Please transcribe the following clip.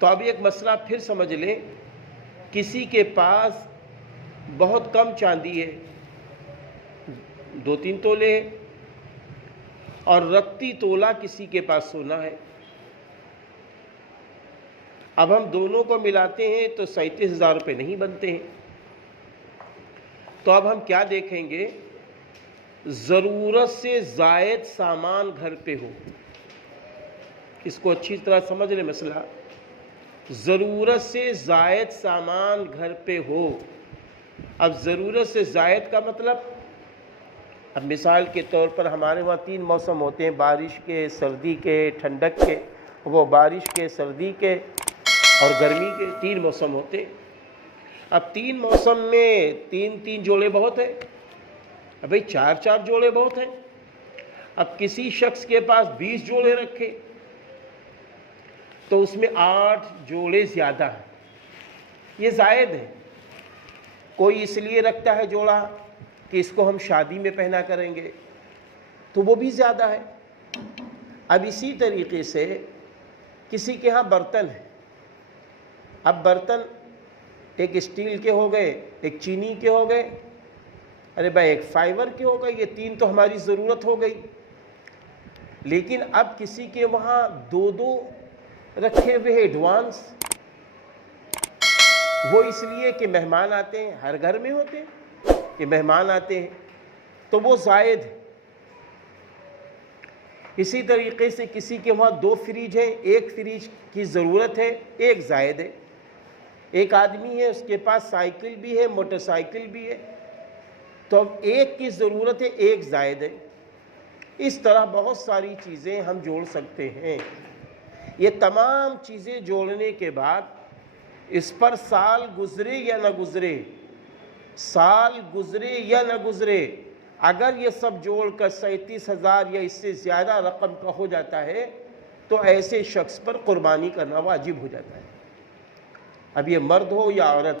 तो अब एक मसला फिर समझ लें, किसी के पास बहुत कम चांदी है, 2-3 तोले है, और रत्ती तोला किसी के पास सोना है। अब हम दोनों को मिलाते हैं तो 37,000 रुपये नहीं बनते हैं। तो अब हम क्या देखेंगे, ज़रूरत से ज़ायद सामान घर पे हो। इसको अच्छी तरह समझ लें मसला। ज़रूरत से ज़ायद सामान घर पे हो। अब ज़रूरत से ज़ायद का मतलब, अब मिसाल के तौर पर हमारे वहाँ 3 मौसम होते हैं, बारिश के, सर्दी के, ठंडक के। वो बारिश के, सर्दी के और गर्मी के 3 मौसम होते हैं। अब 3 मौसम में 3-3 जोड़े बहुत है। अब भाई 4-4 जोड़े बहुत हैं। अब किसी शख्स के पास 20 जोड़े रखे तो उसमें 8 जोड़े ज़्यादा हैं, ये जायद है। कोई इसलिए रखता है जोड़ा कि इसको हम शादी में पहना करेंगे, तो वो भी ज़्यादा है। अब इसी तरीके से किसी के यहाँ बर्तन है। अब बर्तन एक स्टील के हो गए, एक चीनी के हो गए, अरे भाई एक फाइबर के हो गए, ये 3 तो हमारी ज़रूरत हो गई। लेकिन अब किसी के वहाँ 2-2 रखे हुए एडवांस, वो इसलिए कि मेहमान आते हैं, हर घर में होते हैं कि मेहमान आते हैं, तो वो जायद है। इसी तरीके से किसी के वहाँ 2 फ्रिज हैं, एक फ्रिज की ज़रूरत है, एक जायद है। एक आदमी है, उसके पास साइकिल भी है, मोटरसाइकिल भी है, तो अब एक की ज़रूरत है, एक जायद है। इस तरह बहुत सारी चीज़ें हम जोड़ सकते हैं। ये तमाम चीज़ें जोड़ने के बाद इस पर साल गुजरे या न गुजरे, साल गुजरे या न गुजरे, अगर ये सब जोड़कर 37,000 या इससे ज़्यादा रकम का हो जाता है तो ऐसे शख्स पर कुर्बानी करना वाजिब हो जाता है। अब ये मर्द हो या औरत।